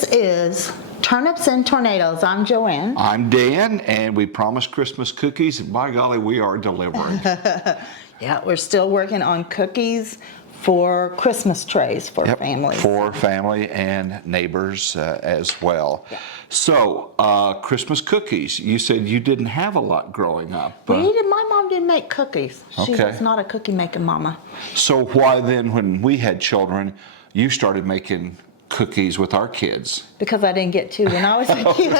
This is Turnips and Tornadoes. I'm Joanne. I'm Dan, and we promised Christmas cookies, and by golly, we are delivering. Yeah, we're still working on cookies for Christmas trays for families. For family and neighbors as well. Yeah. So, Christmas cookies. You said you didn't have a lot growing up. My mom didn't make cookies. She Okay. was not a cookie making mama. So why then, when we had children, you started making cookies with our kids? Because I didn't get to when I was a kid.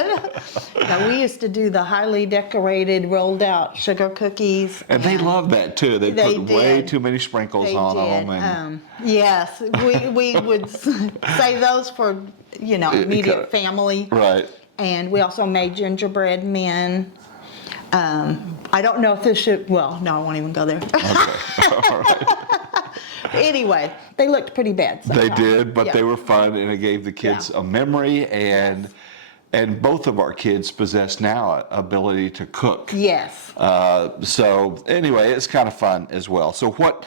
Now, we used to do the highly decorated, rolled out sugar cookies. And they loved that too. They put way too many sprinkles on them. And yes, we would say those for, immediate family. Right. And we also made gingerbread men. I don't know if this should, no, I won't even go there. Okay. All right. Anyway, they looked pretty bad sometimes. They did, but they were fun, and it gave the kids a memory, and both of our kids possess now an ability to cook. Yes. So anyway, it's kind of fun as well. So what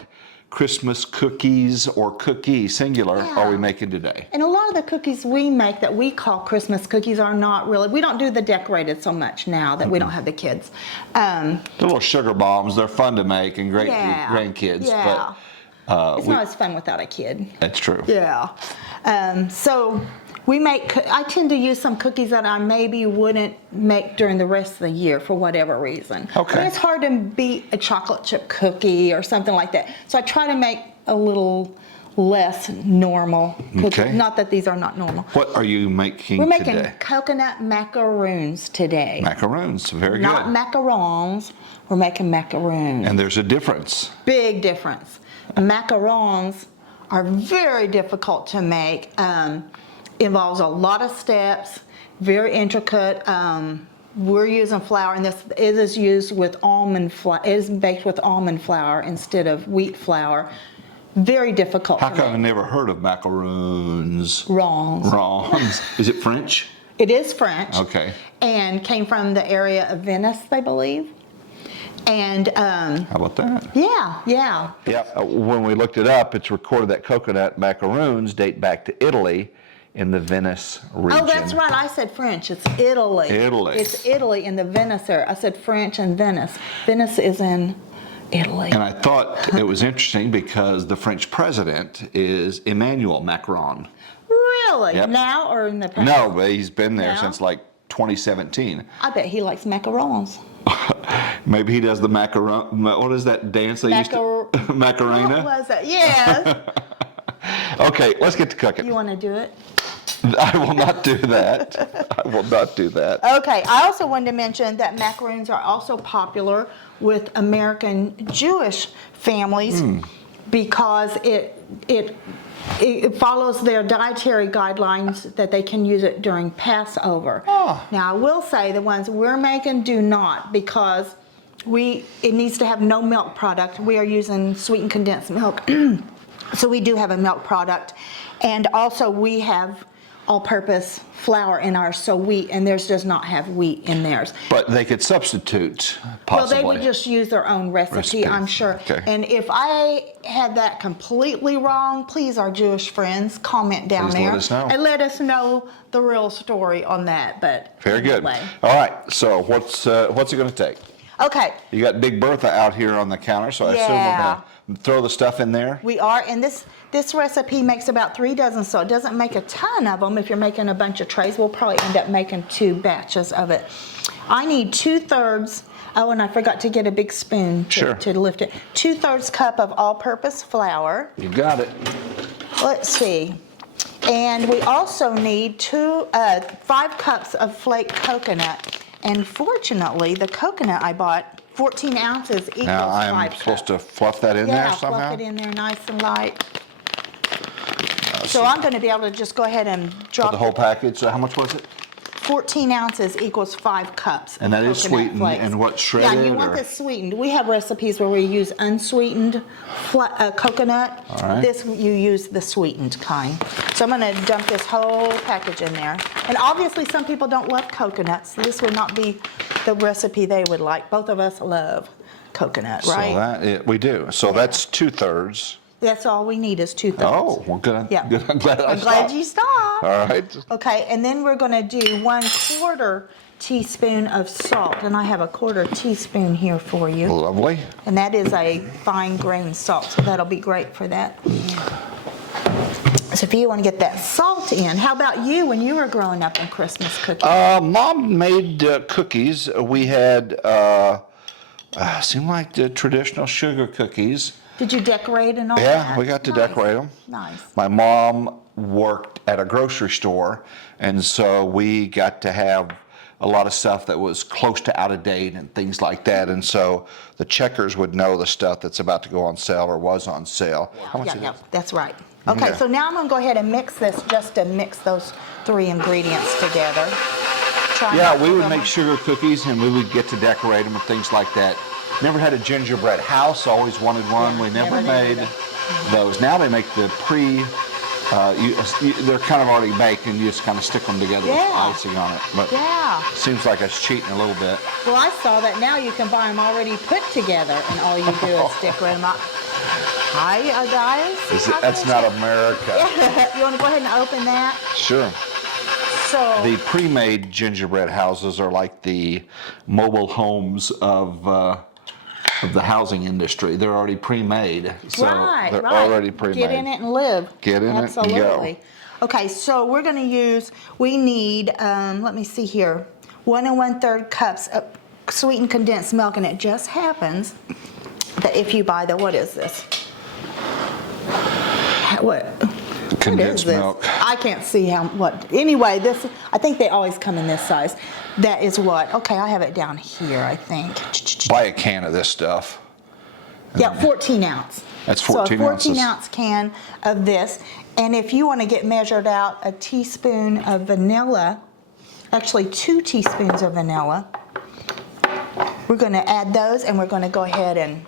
Christmas cookies or cookie singular are we making today? And a lot of the cookies we make that we call Christmas cookies are not really, we don't do the decorated so much now that we don't have the kids. The little sugar bombs, they're fun to make and great with grandkids. Yeah. But it's not as fun without a kid. That's true. Yeah. So I tend to use some cookies that I maybe wouldn't make during the rest of the year for whatever reason. Okay. I mean, it's hard to beat a chocolate chip cookie or something like that. So I try to make a little less normal cookies. Okay. Not that these are not normal. What are you making We're making today? coconut macaroons today. Macaroons, very Not good. macarons. We're making macaroons. And there's a difference. Big difference. Macarons are very difficult to make. Involves a lot of steps, very intricate. We're using flour, and it is used with almond flour. It is baked with almond flour instead of wheat flour. Very difficult. How come I never heard of macaroons? Wrong. Is it French? It is French. Okay. And came from the area of Venice, I believe. And How about that? yeah. Yeah. When we looked it up, it's recorded that coconut macaroons date back to Italy in the Venice region. Oh, that's right. I said French. It's Italy. Italy. It's Italy in the Venice area. I said French and Venice. Venice is in Italy. And I thought it was interesting because the French president is Emmanuel Macron. Really? Yep. Now or in the past? No, but he's been there Now? since like 2017. I bet he likes macarons. Maybe he does the macaron. What is that dance they used to? Macarena? What was that? Yes. Okay, let's get to cooking. You want to do it? I will not do that. I will not do that. Okay. I also wanted to mention that macaroons are also popular with American Jewish families because it follows their dietary guidelines that they can use it during Passover. Oh. Now, I will say the ones we're making do not, because it needs to have no milk product. We are using sweetened condensed milk. So we do have a milk product. And also we have all-purpose flour in ours, and theirs does not have wheat in theirs. But they could substitute, possibly. Well, they would just use their own recipe, I'm sure. Okay. And if I had that completely wrong, please, our Jewish friends, comment down Please there. let us know. And let us know the real story on that. But Very good. anyway. All right, so what's it going to take? Okay, You got Big Bertha out here on the counter, so I assume we're going to throw the stuff in there. we are, and this recipe makes about 3 dozen, so it doesn't make a ton of them. If you're making a bunch of trays, we'll probably end up making 2 batches of it. I need 2/3. Oh, and I forgot to get a big spoon to lift it. 2/3 cup of all-purpose flour. You got it. Let's see. And we also need 5 cups of flake coconut. And fortunately, the coconut I bought, 14 ounces equals 5 Now cups. I'm supposed to fluff that in there somehow? Yeah, fluff it in there nice and light. So I'm going to be able to just go ahead and drop The whole package. So how much was it? 14 ounces equals 5 cups. And that is coconut sweetened, flakes. and what, shredded? Yeah, you want or? this sweetened. We have recipes where we use unsweetened coconut. All right. This, you use the sweetened kind. So I'm going to dump this whole package in there. And obviously some people don't love coconuts, so this would not be the recipe they would like. Both of us love coconut, right? So we do. So that's 2/3. That's all we need is 2/3. Oh, well, good. Yeah. Good. I'm glad I I'm glad stopped. you stopped. All right. Okay, and then we're gonna do 1/4 teaspoon of salt, and I have a 1/4 teaspoon here for you. Lovely. And that is a fine grained salt, so that'll be great for that. So if you want to get that salt in, how about you when you were growing up in Christmas cookies? Mom made cookies. We had, seemed like the traditional sugar cookies. Did you decorate and all that? Yeah, we got to Nice. decorate them. Nice. My mom worked at a grocery store, and so we got to have a lot of stuff that was close to out of date and things like that. And so the checkers would know the stuff that's about to go on sale or was on sale. How much Yeah, is yeah, it? that's right. Okay, Okay. so now I'm gonna go ahead and mix this just to mix those 3 ingredients together. Try Yeah, not we to would go- make sugar cookies and we would get to decorate them and things like that. Never had a gingerbread house, always wanted one. Yeah, We never never made did either. those. Now they make the they're kind of already baked and you just kind of stick them together with Yeah. icing on it. But Yeah. seems like it's cheating a little bit. Well, I saw that now you can buy them already put together, and all you do is decorate them up. Hi, guys. That's not America. You want to go ahead and open that? Sure. So. The pre-made gingerbread houses are like the mobile homes of the housing industry. They're already pre-made, so right, they're right. already pre-made. Get in it and live. Get in it and go. Absolutely. Okay, so we're going to use, we need, let me see here, 1 1/3 cups of sweetened condensed milk, and it just happens that if you buy the, what is this? What? Condensed What is this? milk. I can't see what. Anyway, this, I think they always come in this size. That is what? Okay, I have it down here, I think. Buy a can of this stuff. Yeah, 14 ounce. That's 14 so a 14 ounces. ounce can of this. And if you want to get measured out a teaspoon of vanilla, actually 2 teaspoons of vanilla, we're going to add those and we're going to go ahead and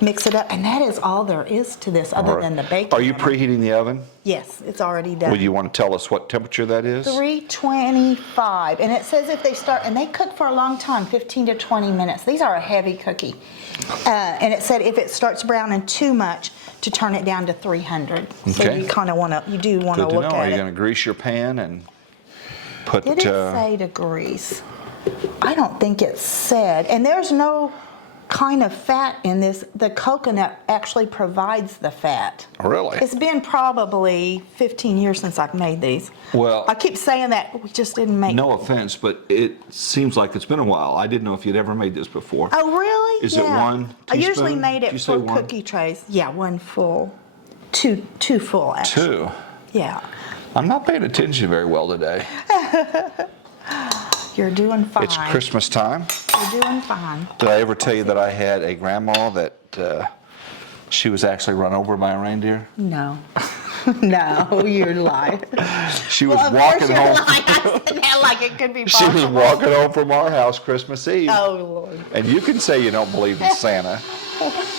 mix it up. And that is all there is to this other than the baking. Are you oven. preheating the oven? Yes, it's already done. Would you want to tell us what temperature that is? 325, and it says if they start, and they cook for a long time, 15 to 20 minutes. These are a heavy cookie. And it said if it starts browning too much, to turn it down to 300. So Okay. you kind of want to, you do want to Good to look know. Are at you it. going to grease your pan and put? Did it say to grease? I don't think it said. And there's no kind of fat in this. The coconut actually provides the fat. Really? It's been probably 15 years since I've made these. Well, I keep saying that, we just didn't make. no offense, but it seems like it's been a while. I didn't know if you'd ever made this before. Oh, really? Is it one I usually teaspoon? made Did you it say for one? cookie trays. Yeah, 1 full. Two full, actually. 2. Yeah. I'm not paying attention very well today. You're doing fine. It's Christmas time. You're doing fine. Did I ever tell you that I had a grandma that she was actually run over by a reindeer? No. No, you're lying. She was Well, of walking course you're home. lying. I said that like it could be She was possible. walking home from our house Christmas Eve. Oh, Lord. And you can say you don't believe in Santa,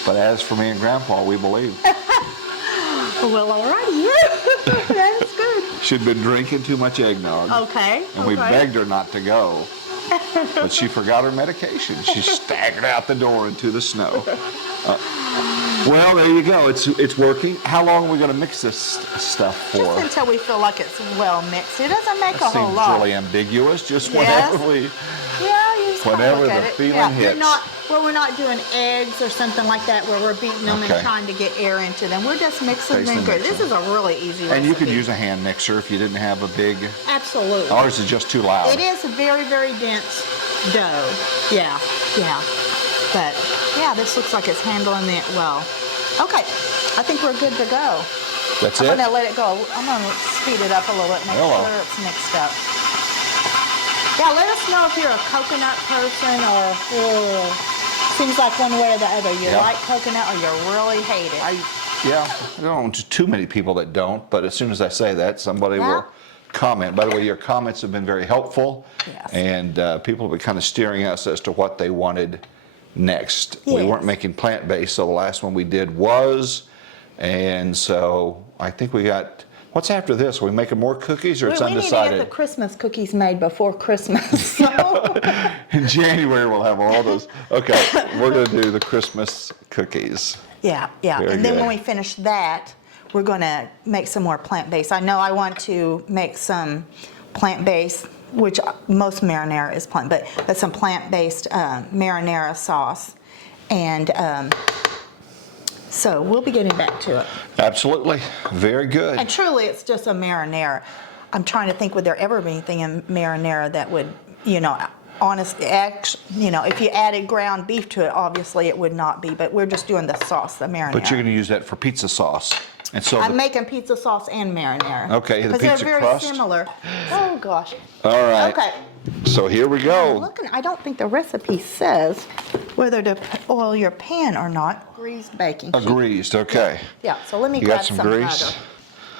but as for me and Grandpa, we believe. Well, all righty. That's good. She'd been drinking too much eggnog. Okay. And we okay. begged her not to go. But she forgot her medication. She staggered out the door into the snow. Well, there you go. It's working. How long are we going to mix this stuff for? Just until we feel like it's well mixed. It doesn't make a That whole seems lot. really ambiguous. Just Yes. whenever we... Yeah, you just kinda Whenever look at the it. feeling yeah, hits. We're not doing eggs or something like that where we're beating them Okay. and trying to get air into them. We're just mixing Basically them good. This mixing. is a really easy recipe. And you could use a hand mixer if you didn't have a big... Absolutely. Ours is just too loud. It is a very, very dense dough. Yeah, yeah. But, yeah, this looks like it's handling it well. Okay, I think we're good to go. That's I'm it? going to let it go. I'm going to speed it up a little bit, make Hello. sure it's mixed up. Yeah, let us know if you're a coconut person or seems like one way or the other. You Yeah. like coconut or you really hate it. Yeah, I don't know too many people that don't, but as soon as I say that, somebody Yeah. will comment. By the way, your comments have been very helpful, Yes. and people have been kind of steering us as to what they wanted next. We Yes. weren't making plant-based, so the last one we did was, and so I think we got, what's after this? Are we making more cookies, or it's we need to get undecided? the Christmas cookies made before Christmas. So. In January we'll have all those. Okay, we're going to do the Christmas cookies. Yeah, yeah. Very And then good. when we finish that, we're going to make some more plant-based. I know I want to make some plant-based, which most marinara is plant, but some plant-based marinara sauce. And so we'll be getting back to it. Absolutely. Very good. And truly, it's just a marinara. I'm trying to think, would there ever be anything in marinara that would, you know, if you added ground beef to it, obviously it would not be, but we're just doing the sauce, the marinara. But you're going to use that for pizza sauce. And so I'm making pizza sauce and marinara. Okay, the pizza because they're very crust. similar. Oh gosh. All right. Okay. So here we go. I don't think the recipe says whether to oil your pan or not. Greased baking sheet. Greased, okay. Yeah, so let me You grab got some butter. grease?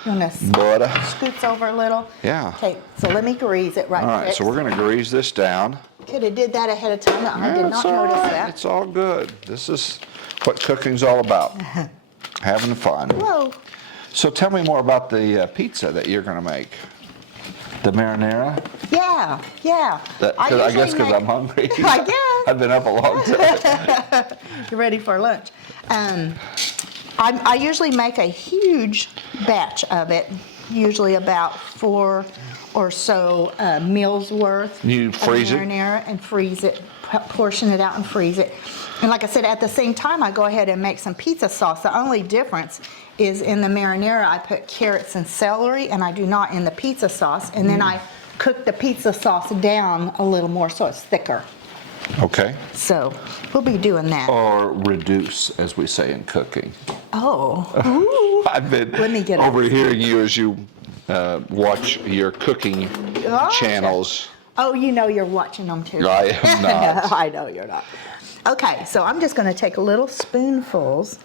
You want to Butter. scoots over a little? Yeah. Okay, so let me grease it right All right, quick. so we're going to grease this down. Could have did that ahead of time. I did It's not all notice right. that. It's all good. This is what cooking's all about. Having fun. Whoa. So tell me more about the pizza that you're going to make. The marinara? Yeah. I guess because I'm hungry. I guess. I've been up a long time. You're ready for lunch. I usually make a huge batch of it, usually about 4 or so meals worth. You freeze it? of marinara and freeze it, portion it out and freeze it. And like I said, at the same time, I go ahead and make some pizza sauce. The only difference is in the marinara, I put carrots and celery, and I do not in the pizza sauce. And then I cook the pizza sauce down a little more so it's thicker. Okay. So we'll be doing that. Or reduce, as we say in cooking. Oh. Ooh. I've been Let me get overhearing you as you watch your cooking channels. Oh, you know you're watching them too. I am not. I know you're not. Okay, so I'm just going to take little spoonfuls.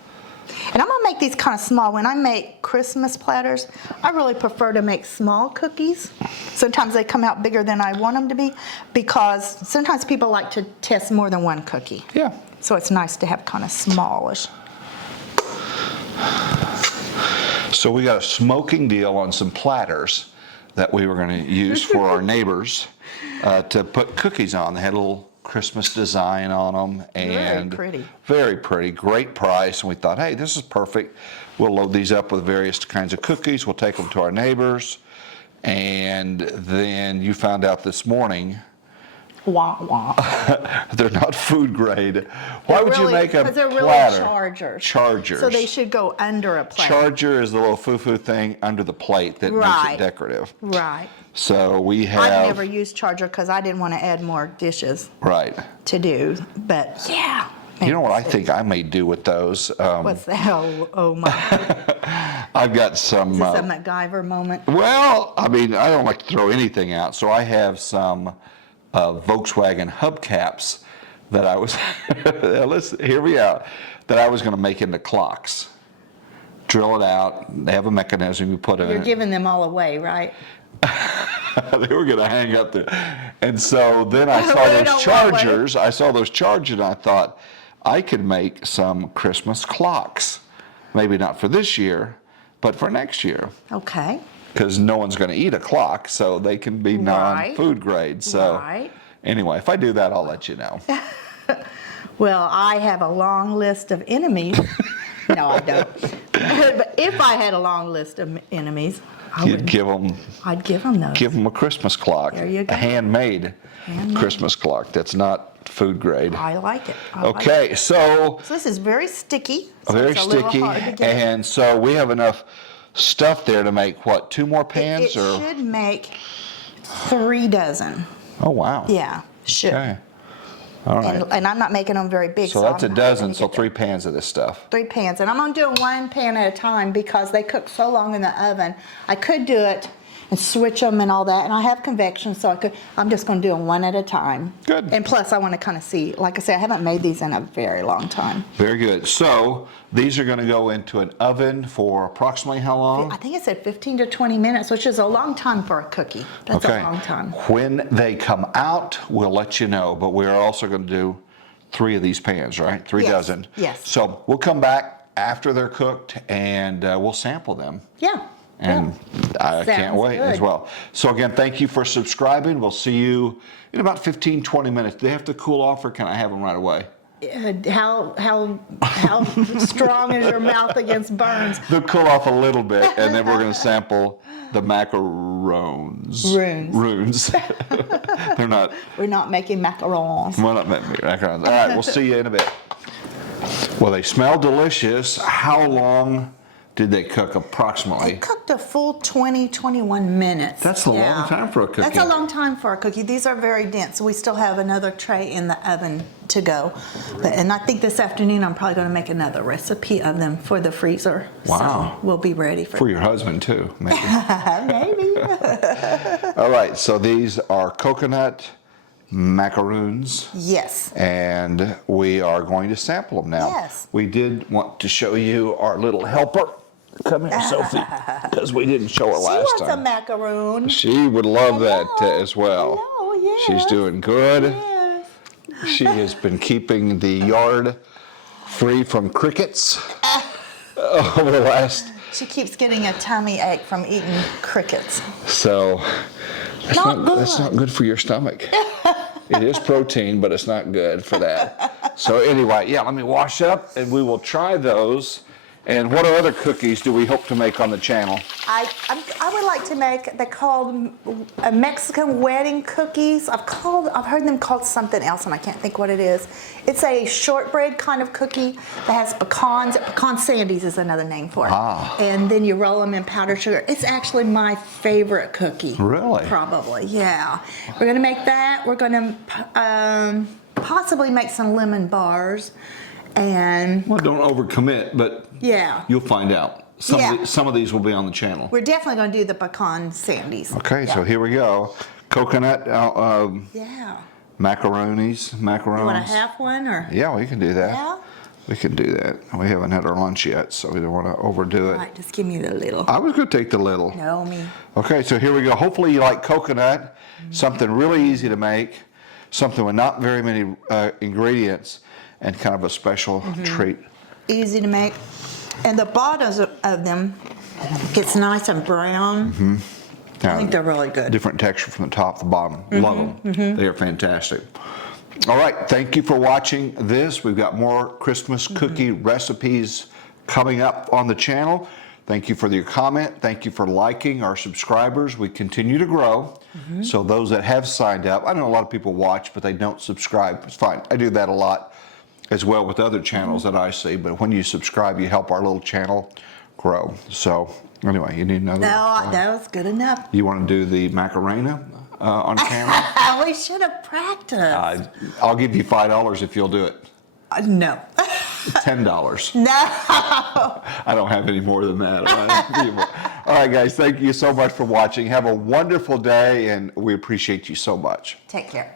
And I'm going to make these kind of small. When I make Christmas platters, I really prefer to make small cookies. Sometimes they come out bigger than I want them to be because sometimes people like to test more than one cookie. Yeah. So it's nice to have kind of smallish. So we got a smoking deal on some platters that we were going to use for our neighbors to put cookies on. They had a little Christmas design on them, and very pretty, great price. And we thought, hey, this is perfect. We'll load these up with various kinds of cookies. We'll take them to our neighbors. And then you found out this morning Wah, wah. they're not food grade. Why would you make a platter? Because they're really chargers. Chargers. So they should go under a plate. Charger is the little foo-foo thing under the plate that makes it decorative. Right. So we have... I've never used charger because I didn't want to add more dishes to do. But yeah. You know what I think I may do with those? What's the hell? Oh my. I've got some... Is this a MacGyver moment? Well, I mean, I don't like to throw anything out. So I have some Volkswagen hubcaps that I was... Listen, hear me out. That I was going to make into clocks. Drill it out. They have a mechanism you put in it. You're giving them all away, right? They were going to hang up there. And so then I saw those chargers. I saw those chargers, and I thought, I could make some Christmas clocks. Maybe not for this year, but for next year. Okay. Because no one's going to eat a clock, so they can be non-food grade. So anyway, if I do that, I'll let you know. Well, I have a long list of enemies. No, I don't. But if I had a long list of enemies, I'd give them those. Give them a Christmas clock. There you go. A handmade Christmas clock that's not food grade. I like it. Okay, so this is very sticky. So very it's sticky, and so we have enough stuff there to make what? 2 more pans? It should make 3 dozen. Oh wow. Yeah, should. Okay. All right. And I'm not making them very big. So that's a dozen, so 3 pans of this stuff. 3 pans. And I'm going to do 1 pan at a time because they cook so long in the oven. I could do it and switch them and all that. And I have convection, so I'm just going to do them 1 at a time. Good. And plus, I want to kind of see, like I said, I haven't made these in a very long time. Very good. So these are going to go into an oven for approximately how long? I think it said 15 to 20 minutes, which is a long time for a cookie. That's a long time. When they come out, we'll let you know. But we're also going to do 3 of these pans, right? 3 dozen. Yes. So we'll come back after they're cooked and we'll sample them. Yeah. And I can't wait as well. So again, thank you for subscribing. We'll see you in about 15, 20 minutes. Do they have to cool off or can I have them right away? how strong is your mouth against burns? They'll cool off a little bit, and then we're going to sample the macarons. Runes. They're not. We're not making macarons. We're not making macarons. All right, we'll see you in a bit. Well, they smell delicious. How long did they cook approximately? They cooked a full 20, 21 minutes. That's a long time for a cookie. That's a long time for a cookie. These are very dense. We still have another tray in the oven to go. And I think this afternoon I'm probably going to make another recipe of them for the freezer. Wow. So we'll be ready For your husband too, maybe. Maybe. All right, so these are coconut macaroons. Yes. And we are going to sample them now. Yes. We did want to show you our little helper. Come here, Sophie, because we didn't show her last She wants time. a macaroon. She would love that know. as well. I know, yes. She's doing good. Yes. She has been keeping the yard free from crickets over the last. She keeps getting a tummy ache from eating crickets. So that's Not good. That's not good for your stomach. It is protein, but it's not good for that. So anyway, yeah, let me wash up, and we will try those. And what other cookies do we hope to make on the channel? I would like to make, they're called Mexican wedding cookies. I've heard them called something else and I can't think what it is. It's a shortbread kind of cookie that has pecans. Pecan sandies is another name for it. Ah. And then you roll them in powdered sugar. It's actually my favorite cookie. Really? Probably, yeah. We're gonna make that. We're gonna possibly make some lemon bars. And Well, don't overcommit, but yeah, you'll find out. Some of these will be on the channel. we're definitely going to do the pecan sandies. Okay, Yeah. so here we go. Coconut Yeah. macaroons. You want to have one or? Yeah, we can do that. Yeah. We can do that. We haven't had our lunch yet, so we don't want to overdo it. All right, just give me the little. I was going to take the little. No, me. Okay, so here we go. Hopefully you like coconut. Something really easy to make. Something with not very many ingredients. And kind of a special treat. Easy to make. And the bottoms of them gets nice and brown. I think they're really good. Different texture from the top to the bottom. Love them. They are fantastic. All right, thank you for watching this. We've got more Christmas cookie recipes coming up on the channel. Thank you for your comment. Thank you for liking our subscribers. We continue to grow. So those that have signed up, I know a lot of people watch, but they don't subscribe. It's fine. I do that a lot as well with other channels that I see. But when you subscribe, you help our little channel grow. So anyway, you need another. No, that was good enough. You want to do the Macarena on camera? We should have practiced. I'll give you $5 if you'll do it. No. $10. No. I don't have any more than that. All right, guys, thank you so much for watching. Have a wonderful day, and we appreciate you so much. Take care.